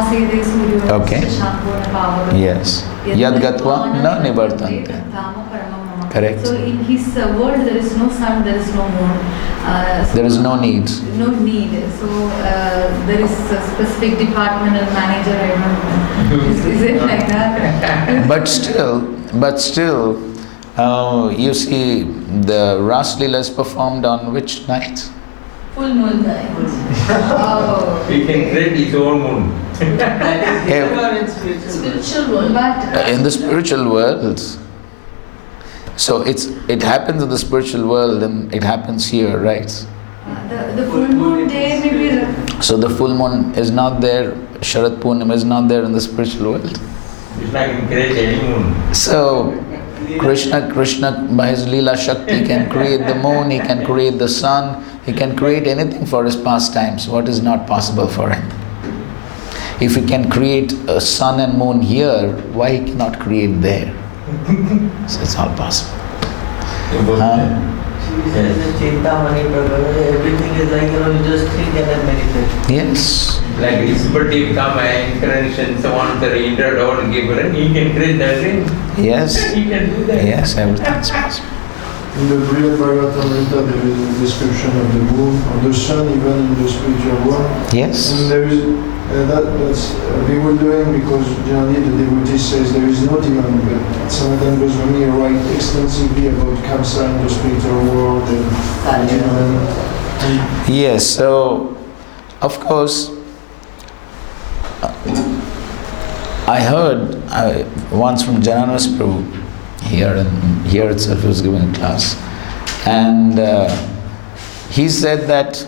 Okay. Yes. Yad gatva na nivartante. Correct. So in his world there is no sun, there is no moon. There is no need. No need. So there is a specific departmental manager. I don't know. Is it like that? But still, you see, the Ras Leela is performed on which night? Full moon night. Oh. He can create his own moon. Spiritual world. But In the spiritual world. So it happens in the spiritual world and it happens here, right? the full moon day maybe. So the full moon is not there, Sharad Purnima is not there in the spiritual world. Krishna can create any moon. So Krishna by his Leela Shakti can create the moon, he can create the sun, he can create anything for his pastimes. What is not possible for him? If he can create a sun and moon here, why he cannot create there? So it's all possible. Everything is like, you just think and then meditate. Yes. Like Rishabhati come and incarnation, so on, the Indra don't give her, he can create that thing. Yes. He can do that. Yes, everything is possible. In the Brihad Bhagavatamrita, there is a description of the moon, of the sun, even in the spiritual world. Yes. And there is that's bewildering because generally the devotee says there is no demon, but Sanatana Goswami write extensively about Kamsa in the spiritual world and demon. Yes, so of course, I heard once from Jananvas Prabhu here itself he was giving a class, and he said that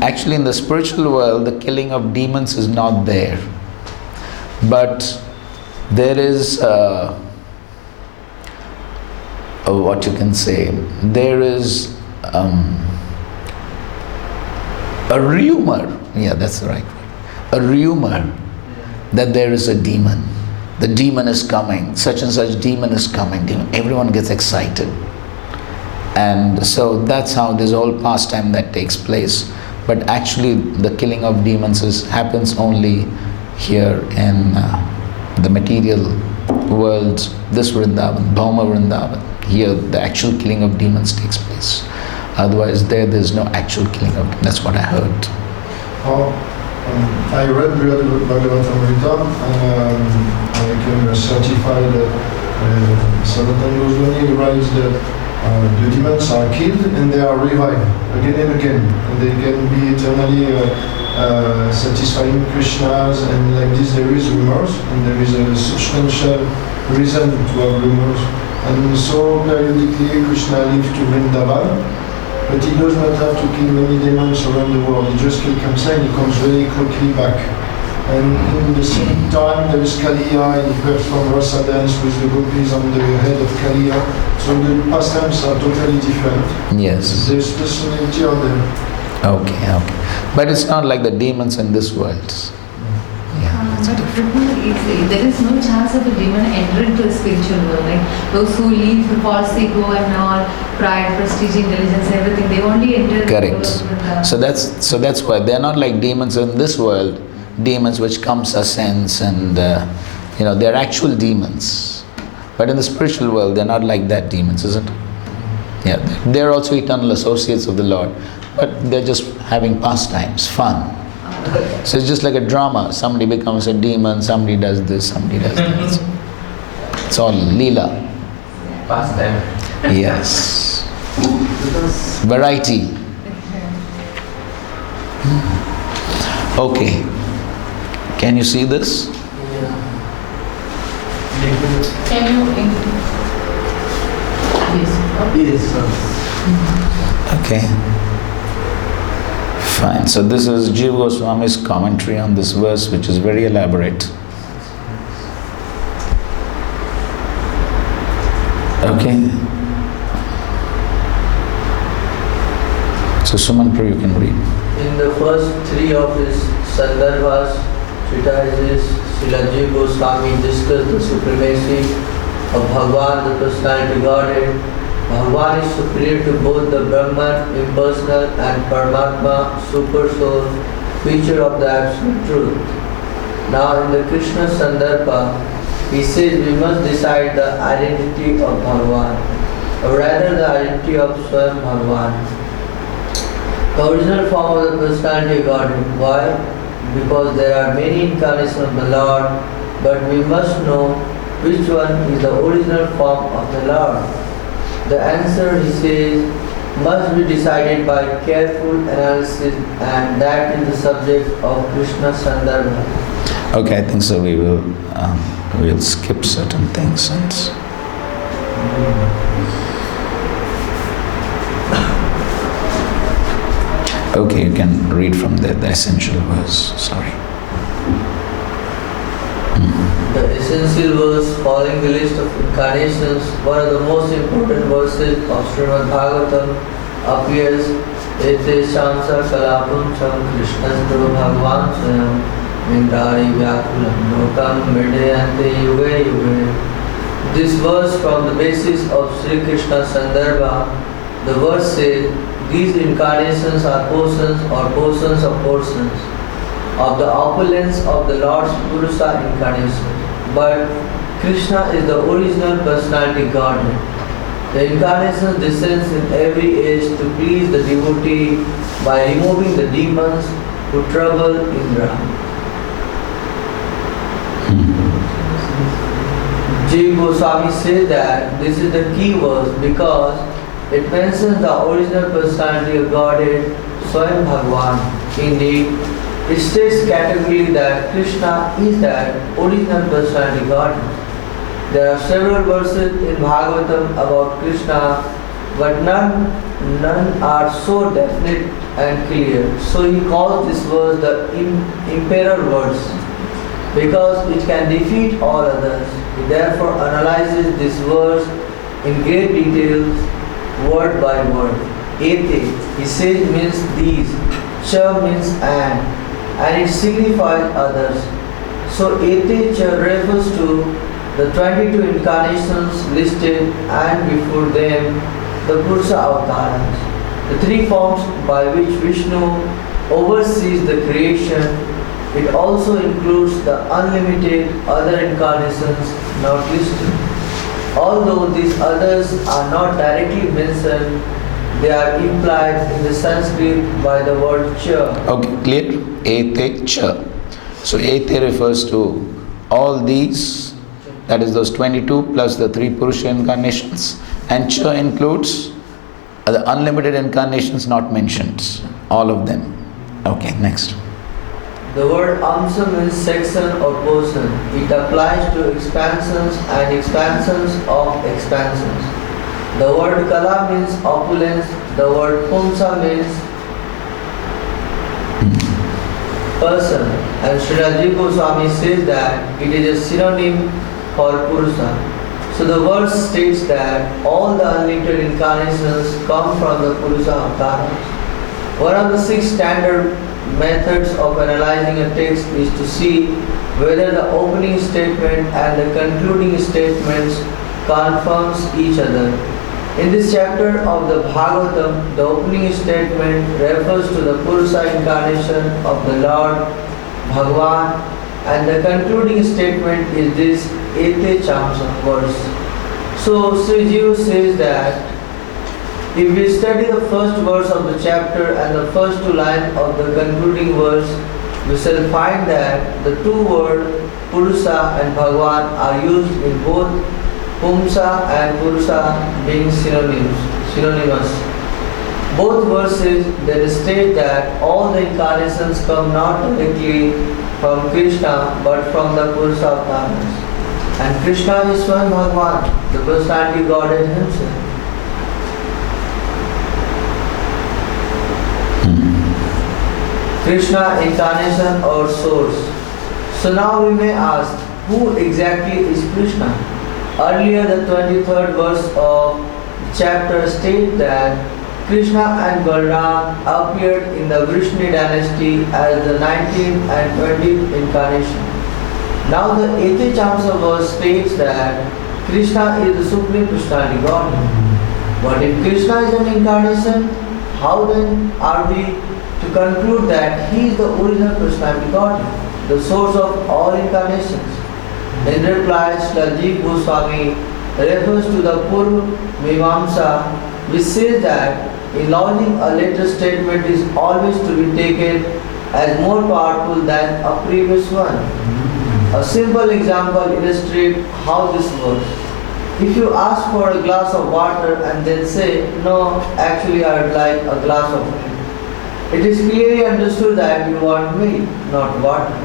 actually in the spiritual world the killing of demons is not there, but there is what you can say, there is a rumor, that's the right word, a rumor that there is a demon. The demon is coming, such and such demon is coming. Everyone gets excited. And so that's how this whole pastime that takes place. But actually the killing of demons happens only here in the material world, this Vrindavan, Bhauma Vrindavan. Here the actual killing of demons takes place. Otherwise there's no actual killing of demons. That's what I heard. I read Brihad Bhagavatamrita and I became certified Sanatana Goswami writes that the demons are killed and they are revived again and again, and they can be eternally satisfying Krishnas, and like this there is rumors and there is a substantial reason to have rumors, and so periodically Krishna leaves to Vrindavan, but he does not have to kill many demons around the world. He just kills Kamsa and he comes very quickly back. And in the same time there is Kaliya, and he performs rasa dance with the gopis on the head of Kaliya. So the pastimes are totally different. Yes. There's personality of them. Okay. But it's not like the demons in this world. But there is no chance of a demon entering to the spiritual world, right? Those who leave the false ego and all, pride, prestige, intelligence, everything, they only enter Correct. the world of So that's why they're not like demons in this world, demons which comes as sense and they're actual demons. But in the spiritual world, they're not like that demons, isn't it? Yeah, they're also eternal associates of the Lord, but they're just having pastimes, fun. So it's just like a drama. Somebody becomes a demon, somebody does this, somebody does that. It's all Leela. Pastime. Yes. Variety. Okay. Can you see this? Can you Yes, sir. Okay. Fine. So this is Jiva Goswami's commentary on this verse, which is very elaborate. Okay. So Suman Prabhu, you can read. In the first three of his Sandarbhas, treatises, Srila Jiva Goswami discussed the supremacy of Bhagavan, the personality Godhead. Bhagavan is superior to both the Brahman, impersonal, and Paramatma, super soul, feature of the absolute truth. Now in the Krishna Sandarbha, he says we must decide the identity of Bhagavan, or rather the identity of Swayam Bhagavan. The original form of the personality of God. Why? Because there are many incarnations of the Lord, but we must know which one is the original form of the Lord. The answer, he says, must be decided by careful analysis, and that is the subject of Krishna Sandarbha. Okay, I think so. We'll skip certain things. Okay, you can read from the essential verse. Sorry. The essential verse following the list of incarnations, one of the most important verses of Srimad Bhagavatam appears, Ete Shamsa Kalapam Cham Krishnastro Bhagavan Swayam Mindari Vyakulam Lokam Vidayante Yuge Yuge. This verse from the basis of Sri Krishna Sandarbha, the verse says, these incarnations are portions or portions of the opulence of the Lord's Purusa incarnation. But Krishna is the original personality Godhead. The incarnation descends in every age to please the devotee by removing the demons who trouble Indra. Jiva Goswami says that this is the key verse because it mentions the original personality of Godhead, Swayam Bhagavan. Indeed, it states categorically that Krishna is that original personality Godhead. There are several verses in Bhagavatam about Krishna, but none are so definite and clear. So he calls this verse the imperial verse because it can defeat all others. He therefore analyzes this verse in great detail, word by word. Ete, he says, means these. Cha means and it signifies others. So Ete Cha refers to the 22 incarnations listed and before them the Purusa avatars, the three forms by which Vishnu oversees the creation. It also includes the unlimited other incarnations not listed. Although these others are not directly mentioned, they are implied in the Sanskrit by the word cha. Okay, clear? Ete cha. So Ete refers to all these, that is those 22 plus the 3 Purusha incarnations, and cha includes the unlimited incarnations not mentioned, all of them. Okay, next. The word amsa means section or portion. It applies to expansions and expansions of expansions. The word kala means opulence. The word pumsa means person. And Sri Goswami says that it is a synonym for Purusa. So the verse states that all the unlimited incarnations come from the Purusa avatars. One of the 6 standard methods of analyzing a text is to see whether the opening statement and the concluding statements confirms each other. In this chapter of the Bhagavatam, the opening statement refers to the Purusa incarnation of the Lord Bhagavan, and the concluding statement is this Ete Chamsa verse. So Sri Jiva says that if we study the first verse of the chapter and the first 2 lines of the concluding verse, we shall find that the 2 words Purusa and Bhagavan are used in both Pumsa and Purusa being synonymous. Both verses then state that all the incarnations come not directly from Krishna but from the Purusa avatars. And Krishna is Swayam Bhagavan, the personality Godhead himself. Krishna incarnation or source. So now we may ask, who exactly is Krishna? Earlier the 23rd verse of the chapter states that Krishna and Balram appeared in the Vrishni dynasty as the 19th and 20th incarnation. Now the 8th Chamsa verse states that Krishna is the Supreme Personality Godhead. But if Krishna is an incarnation, how then are we to conclude that he is the original Personality Godhead? the source of all incarnations. In reply, Srilajiv Goswami refers to the Purva Mimamsa, which says that in lauding a later statement is always to be taken as more powerful than a previous one. A simple example illustrates how this works. If you ask for a glass of water and then say, no, actually I would like a glass of milk, it is clearly understood that you want milk, not water.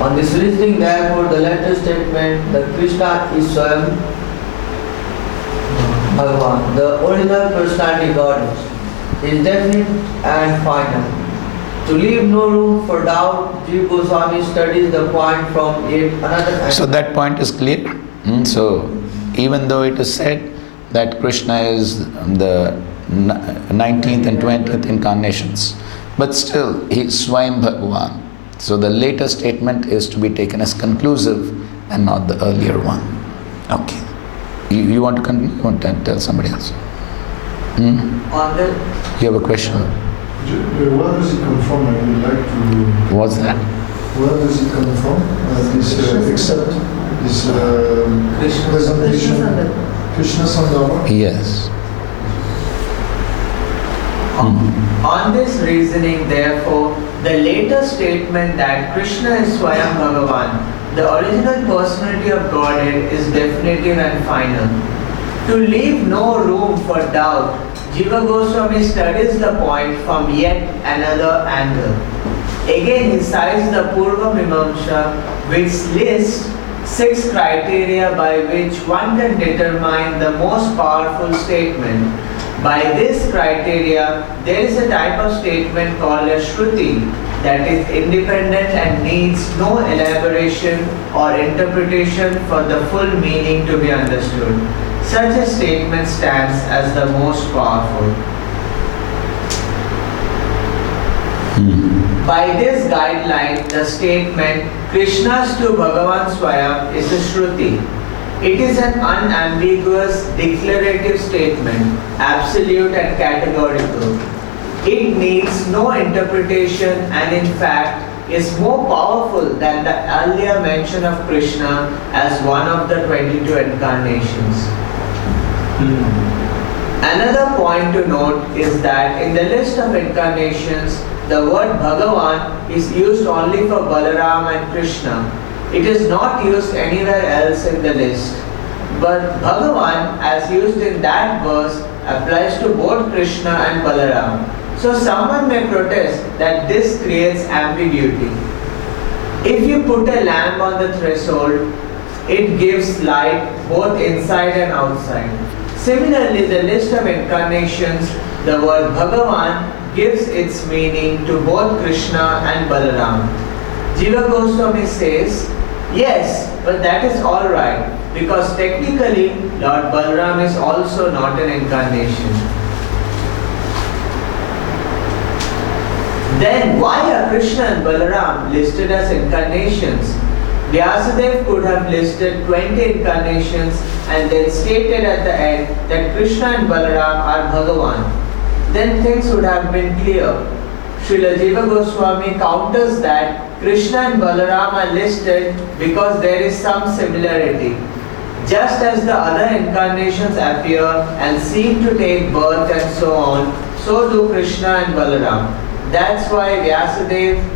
On this reasoning, therefore, the latter statement that Krishna is Swayam Bhagavan, the original personality Godhead, is definite and final. To leave no room for doubt, Jiva Goswami studies the point from yet another angle. So that point is clear. So even though it is said that Krishna is the 19th and 20th incarnations, but still he is Swayam Bhagavan. So the later statement is to be taken as conclusive and not the earlier one. Okay. You want to continue? You want to tell somebody else? On the You have a question? Where does it come from? I would like to. What's that? Where does it come from? Except this Krishna presentation. Krishna Sandarbha. Yes. On this reasoning, therefore, the later statement that Krishna is Swayam Bhagavan, the original personality of Godhead, is definitive and final. To leave no room for doubt, Jiva Goswami studies the point from yet another angle. Again, he cites the Purva Mimamsa, which lists 6 criteria by which one can determine the most powerful statement. By this criteria, there is a type of statement called a Shruti that is independent and needs no elaboration or interpretation for the full meaning to be understood. Such a statement stands as the most powerful. By this guideline, the statement Krishna's to Bhagavan Swayam is a Shruti. It is an unambiguous declarative statement, absolute and categorical. It needs no interpretation and in fact is more powerful than the earlier mention of Krishna as one of the 22 incarnations. Another point to note is that in the list of incarnations, the word Bhagavan is used only for Balaram and Krishna. It is not used anywhere else in the list. But Bhagavan, as used in that verse, applies to both Krishna and Balaram. So someone may protest that this creates ambiguity. If you put a lamp on the threshold, it gives light both inside and outside. Similarly, the list of incarnations, the word Bhagavan gives its meaning to both Krishna and Balaram. Jiva Goswami says, yes, but that is alright, because technically Lord Balaram is also not an incarnation. Then why are Krishna and Balaram listed as incarnations? Vyasadeva could have listed 20 incarnations and then stated at the end that Krishna and Balaram are Bhagavan. Then things would have been clear. Srila Jiva Goswami counters that Krishna and Balaram are listed because there is some similarity. Just as the other incarnations appear and seem to take birth and so on, so do Krishna and Balaram. That's why Vyasadeva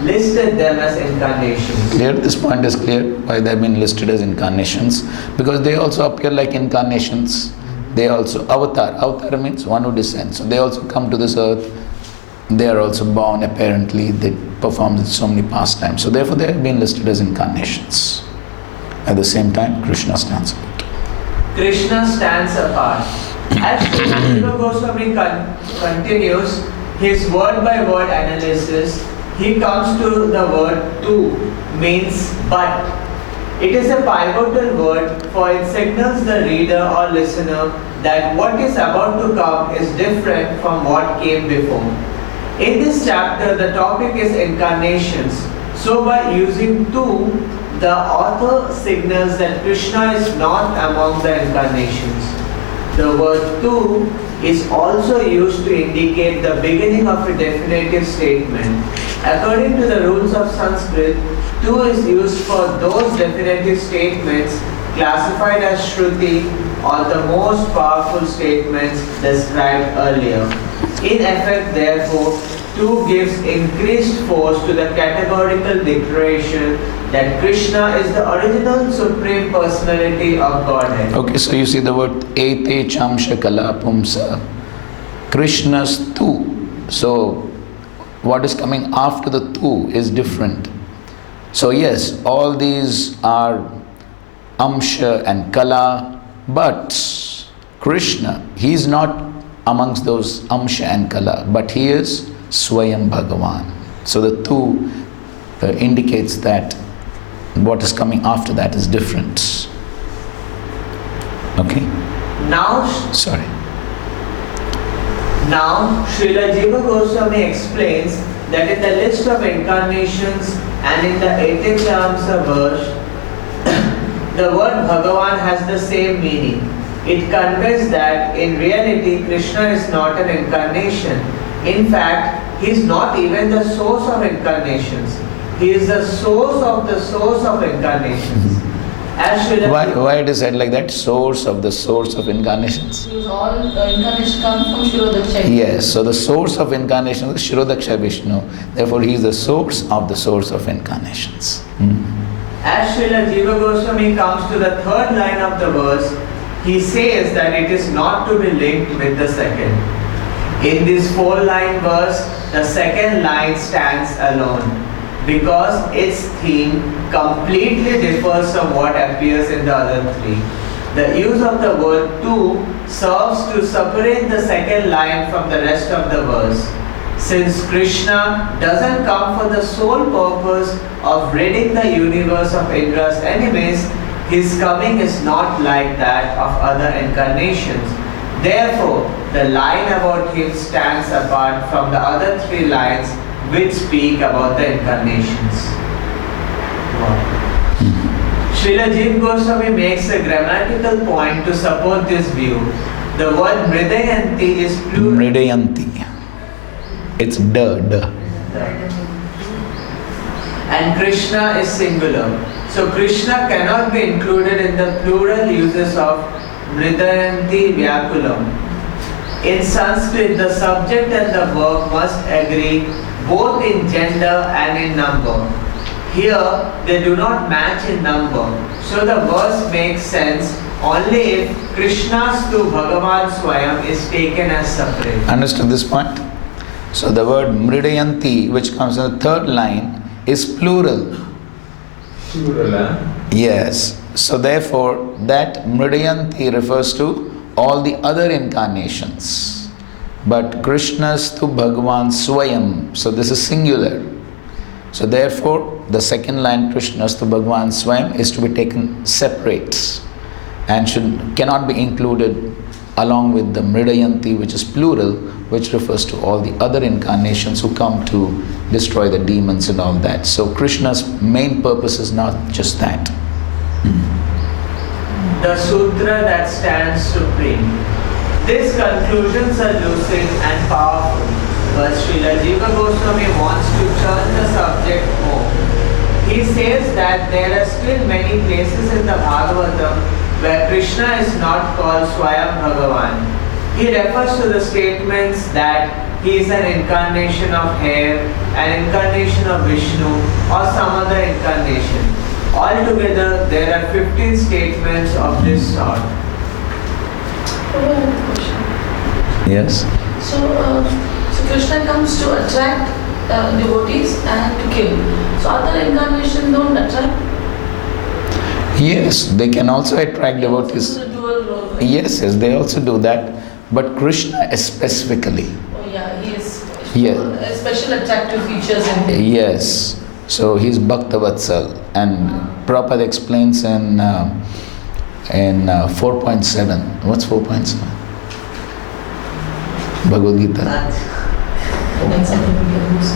listed them as incarnations. Clear? This point is clear why they have been listed as incarnations, because they also appear like incarnations. They also avatar. Avatar means one who descends. So they also come to this earth. They are also born apparently. They perform so many pastimes. So therefore they have been listed as incarnations. At the same time, Krishna stands apart. Krishna stands apart. As Jiva Goswami continues his word-by-word analysis, he comes to the word tu, means but. It is a pivotal word, for it signals the reader or listener that what is about to come is different from what came before. In this chapter, the topic is incarnations. So by using tu, the author signals that Krishna is not among the incarnations. The word tu is also used to indicate the beginning of a definitive statement. According to the rules of Sanskrit, tu is used for those definitive statements classified as Shruti or the most powerful statements described earlier. In effect, therefore, tu gives increased force to the categorical declaration that Krishna is the original Supreme Personality of Godhead. Okay, so you see the word ete chamsha kala pumsa. Krishna's tu. So what is coming after the tu is different. So yes, all these are amsha and kala, but Krishna, he is not amongst those amsha and kala, but he is Swayam Bhagavan. So the tu indicates that what is coming after that is different. Okay? Now, Sorry. Now, Srila Jiva Goswami explains that in the list of incarnations and in the Etechamsa verse, the word Bhagavan has the same meaning. It conveys that in reality Krishna is not an incarnation. In fact, he is not even the source of incarnations. He is the source of incarnations. As Srila Why it is said like that? Source of incarnations. Because all incarnations come from Shirodaksha. Yes, so the source of incarnations is Shirodaksha Vishnu. Therefore, he is the source of incarnations. As Srila Jiva Goswami comes to the third line of the verse, he says that it is not to be linked with the second. In this 4-line verse, the second line stands alone because its theme completely differs from what appears in the other three. The use of the word tu serves to separate the second line from the rest of the verse. Since Krishna doesn't come for the sole purpose of ridding the universe of Indra's enemies, his coming is not like that of other incarnations. Therefore, the line about him stands apart from the other 3 lines which speak about the incarnations. Srila Jiva Goswami makes a grammatical point to support this view. The word Mridayanti is plural. Mridayanti. It's da. And Krishna is singular. So Krishna cannot be included in the plural uses of Mridayanti Vyakulam. In Sanskrit, the subject and the verb must agree both in gender and in number. Here, they do not match in number. So the verse makes sense only if Krishna's tu Bhagavan Swayam is taken as separate. Understood this point? So the word Mridayanti, which comes in the third line, is plural. Plural, Yes. So therefore, that Mridayanti refers to all the other incarnations. But Krishna's tu Bhagavan Swayam. So this is singular. So therefore, the second line, Krishna's tu Bhagavan Swayam, is to be taken separate and cannot be included along with the Mridayanti, which is plural, which refers to all the other incarnations who come to destroy the demons and all that. So Krishna's main purpose is not just that. The sutra that stands supreme. These conclusions are lucid and powerful, but Srila Jiva Goswami wants to turn the subject home. He says that there are still many places in the Bhagavatam where Krishna is not called Swayam Bhagavan. He refers to the statements that he is an incarnation of hair, an incarnation of Vishnu, or some other incarnation. Altogether, there are 15 statements of this sort. Yes? So Krishna comes to attract devotees and to kill. So other incarnations don't attract? Yes, they can also attract devotees. It's a dual role, right? Yes, they also do that. But Krishna specifically. Oh yeah, he is Yeah. special attractive features in him. Yes. So he's Bhaktavatsal. And Prabhupada explains in 4.7. What's 4.7? Bhagavad Gita. And some people get loose.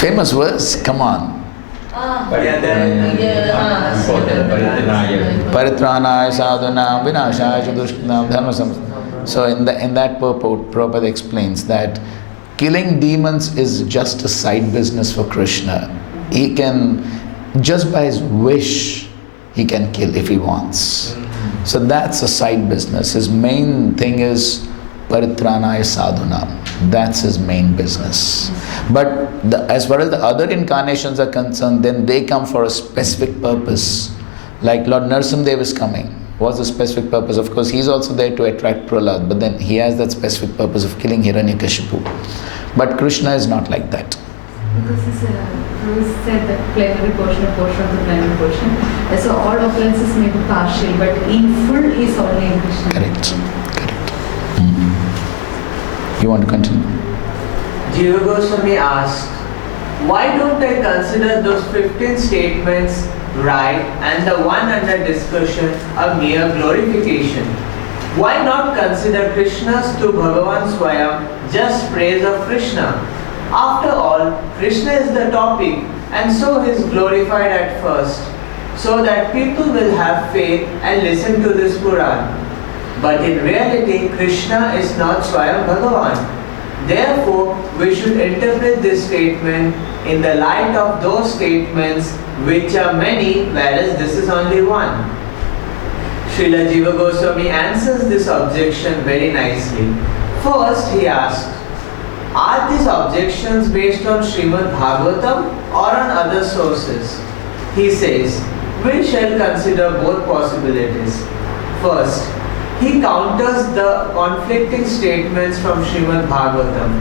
Famous verse, come on. Paritranaya sadhunam vinashaya dushkritam dharma. So in that purport, Prabhupada explains that killing demons is just a side business for Krishna. He can, just by his wish, he can kill if he wants. So that's a side business. His main thing is paritranaya sadhuna. That's his main business. But as far as the other incarnations are concerned, then they come for a specific purpose. Like Lord Narasimhadev is coming. What's the specific purpose? Of course, he's also there to attract Prahlad, but then he has that specific purpose of killing Hiranyakashipu. But Krishna is not like that. Because he said that plenary portion of the plenary portion. So all opulences may be partial, but in full is only in Krishna. Correct. You want to continue? Jiva Goswami asked, why don't I consider those 15 statements right and the one under discussion a mere glorification? Why not consider Krishna's to Bhagavan Swayam just praise of Krishna? After all, Krishna is the topic and so he is glorified at first, so that people will have faith and listen to this Puran. But in reality, Krishna is not Swayam Bhagavan. Therefore, we should interpret this statement in the light of those statements which are many, whereas this is only one. Srila Jiva Goswami answers this objection very nicely. First, he asked, are these objections based on Srimad Bhagavatam or on other sources? He says, we shall consider both possibilities. First, he counters the conflicting statements from Srimad Bhagavatam.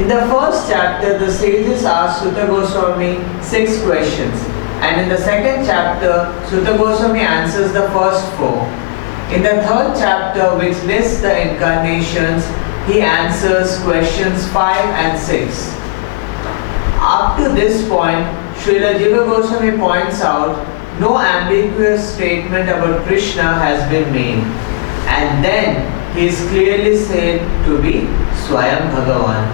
In the first chapter, the sages asked Sutta Goswami 6 questions, and in the second chapter, Sutta Goswami answers the first 4. In the third chapter, which lists the incarnations, he answers questions 5 and 6. Up to this point, Srila Jiva Goswami points out no ambiguous statement about Krishna has been made. And then he is clearly said to be Swayam Bhagavan.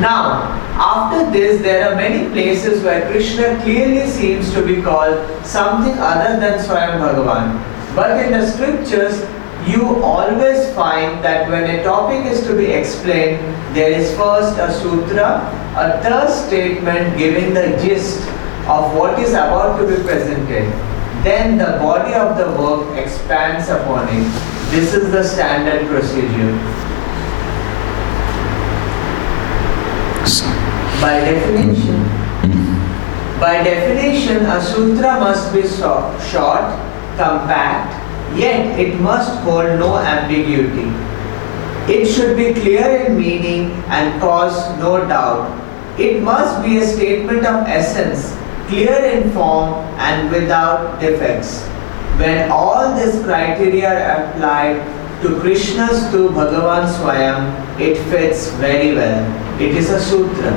Now, after this, there are many places where Krishna clearly seems to be called something other than Swayam Bhagavan. But in the scriptures, you always find that when a topic is to be explained, there is first a sutra, a third statement giving the gist of what is about to be presented. Then the body of the work expands upon it. This is the standard procedure. By definition, a sutra must be short, compact, yet it must hold no ambiguity. It should be clear in meaning and cause no doubt. It must be a statement of essence, clear in form and without defects. When all these criteria are applied to Krishna's to Bhagavan Swayam, it fits very well. It is a sutra.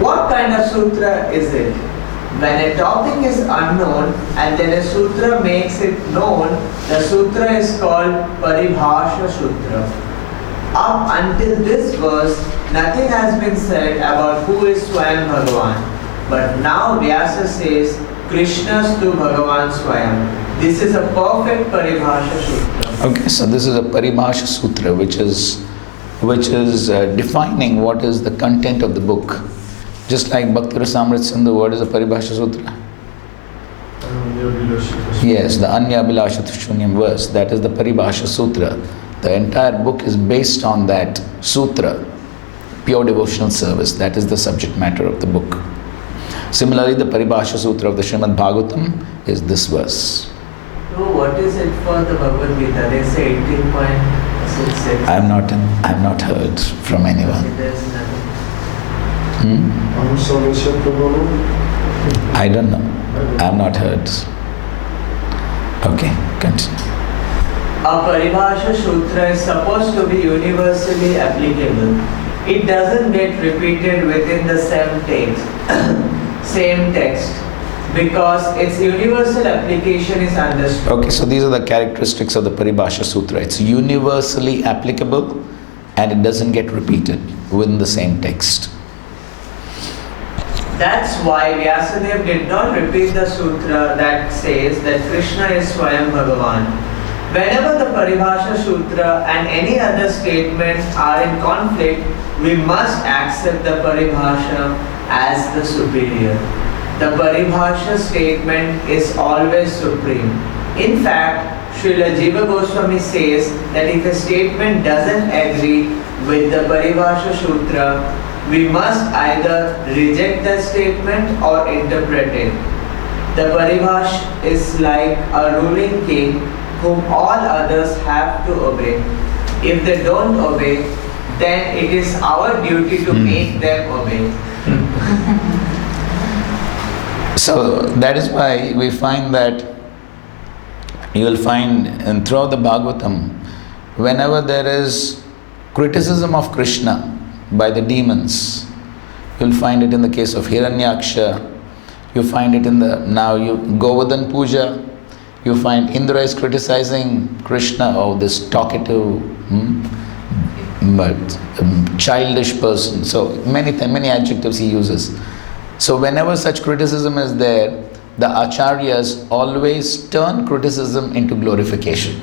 What kind of sutra is it? When a topic is unknown and then a sutra makes it known, the sutra is called Paribhasha Sutra. Up until this verse, nothing has been said about who is Swayam Bhagavan. But now Vyasa says, Krishna's to Bhagavan Swayam. This is a perfect Paribhasha Sutra. Okay, so this is a Paribhasha Sutra, which is defining what is the content of the book. Just like Bhakti Rasamrita Sindhu, what is a Paribhasha Sutra? Yes, the Anya Abhilasha Shunyam verse, that is the Paribhasha Sutra. The entire book is based on that sutra, pure devotional service. That is the subject matter of the book. Similarly, the Paribhasha Sutra of the Srimad Bhagavatam is this verse. So what is it for the Bhagavad Gita? They say 18.66. I have not heard from anyone. There's nothing. I don't know. I have not heard. Okay, continue. A Paribhasha Sutra is supposed to be universally applicable. It doesn't get repeated within the same text because its universal application is understood. Okay, so these are the characteristics of the Paribhasha Sutra. It's universally applicable and it doesn't get repeated within the same text. That's why Vyasadeva did not repeat the sutra that says that Krishna is Swayam Bhagavan. Whenever the Paribhasha Sutra and any other statement are in conflict, we must accept the Paribhasha as the superior. The Paribhasha statement is always supreme. In fact, Srila Jiva Goswami says that if a statement doesn't agree with the Paribhasha Sutra, we must either reject that statement or interpret it. The Paribhasha is like a ruling king whom all others have to obey. If they don't obey, then it is our duty to make them obey. So that is why we find that you will find and throughout the Bhagavatam, whenever there is criticism of Krishna by the demons, you'll find it in the case of Hiranyaksha, you find it in the Govardhan Puja, you find Indra is criticizing Krishna, this talkative, childish person. So many adjectives he uses. So whenever such criticism is there, the acharyas always turn criticism into glorification.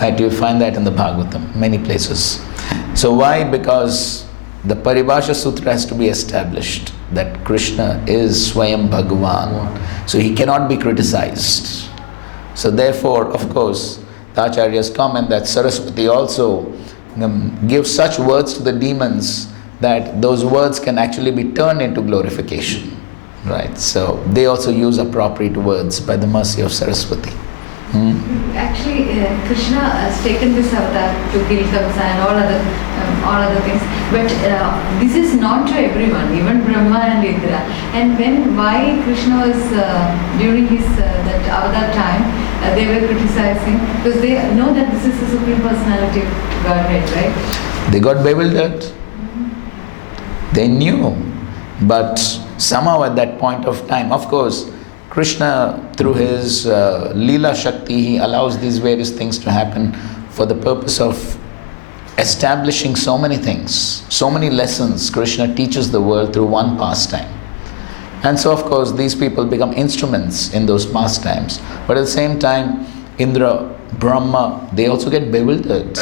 Right? You find that in the Bhagavatam, many places. So why? Because the Paribhasha Sutra has to be established that Krishna is Swayam Bhagavan. So he cannot be criticized. So therefore, of course, the acharyas comment that Saraswati also gives such words to the demons that those words can actually be turned into glorification. Right? So they also use appropriate words by the mercy of Saraswati. Actually, Krishna has taken this avatar to kill Kamsa and all other things. But this is not to everyone, even Brahma and Indra. And why Krishna was during his that avatar time, they were criticizing because they know that this is the Supreme Personality of Godhead, right? They got bewildered. They knew, but somehow at that point of time, of course, Krishna, through his Leela Shakti, he allows these various things to happen for the purpose of establishing so many things, so many lessons Krishna teaches the world through one pastime. And so, of course, these people become instruments in those pastimes. But at the same time, Indra, Brahma, they also get bewildered.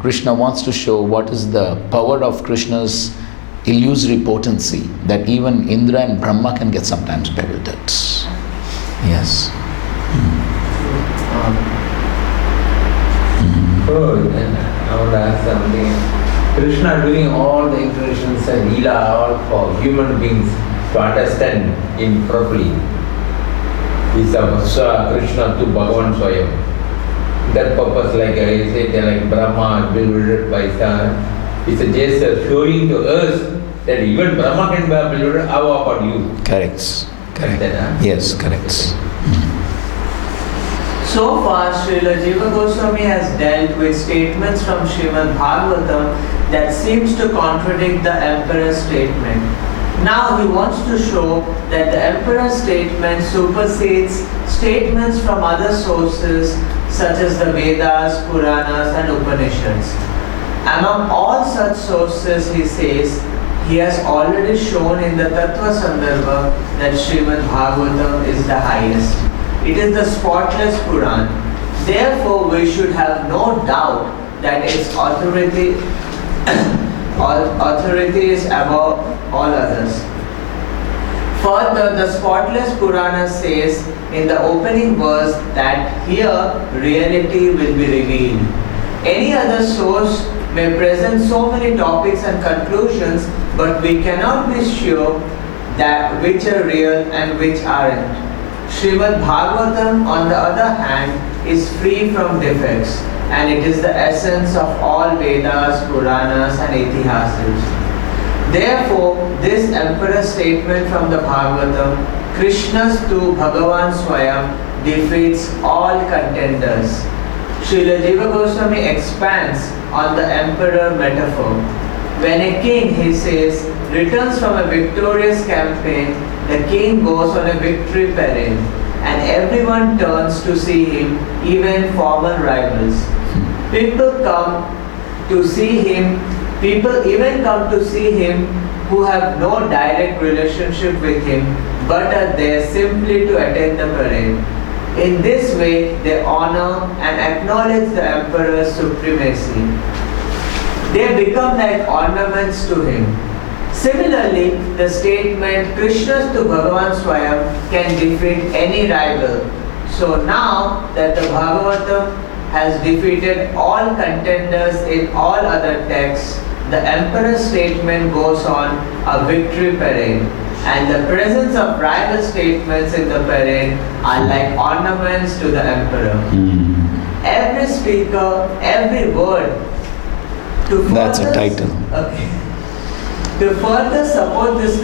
Krishna wants to show what is the power of Krishna's illusory potency, that even Indra and Brahma can get sometimes bewildered. Yes. Oh, then I want to ask something. Krishna doing all the incarnations and Leela all for human beings to understand him properly. Is a Krishna to Bhagavan Swayam. That purpose, like I said, like Brahma bewildered by sun, it's just showing to us that even Brahma can be bewildered. How about you? Correct. Correct. That, Yes, correct. So far, Srila Jiva Goswami has dealt with statements from Srimad Bhagavatam that seems to contradict the Emperor's statement. Now he wants to show that the Emperor's statement supersedes statements from other sources such as the Vedas, Puranas and Upanishads. Among all such sources, he says, he has already shown in the Tattva Sandarbha that Srimad Bhagavatam is the highest. It is the spotless Puran. Therefore, we should have no doubt that its authority is above all others. Further, the spotless Purana says in the opening verse that here reality will be revealed. Any other source may present so many topics and conclusions, but we cannot be sure that which are real and which aren't. Srimad Bhagavatam, on the other hand, is free from defects, and it is the essence of all Vedas, Puranas and Itihasas. Therefore, this Emperor's statement from the Bhagavatam, Krishna's tu Bhagavan Swayam, defeats all contenders. Srila Jiva Goswami expands on the Emperor metaphor. When a king, he says, returns from a victorious campaign, the king goes on a victory parade, and everyone turns to see him, even former rivals. People come to see him, people even come to see him who have no direct relationship with him, but are there simply to attend the parade. In this way, they honor and acknowledge the Emperor's supremacy. they become like ornaments to him. Similarly, the statement Krishna to Bhagavan Swayam can defeat any rival. So now that the Bhagavatam has defeated all contenders in all other texts, the emperor's statement goes on a victory parade, and the presence of rival statements in the parade are like ornaments to the emperor. Every speaker, every word. That's a title. Okay. To further support this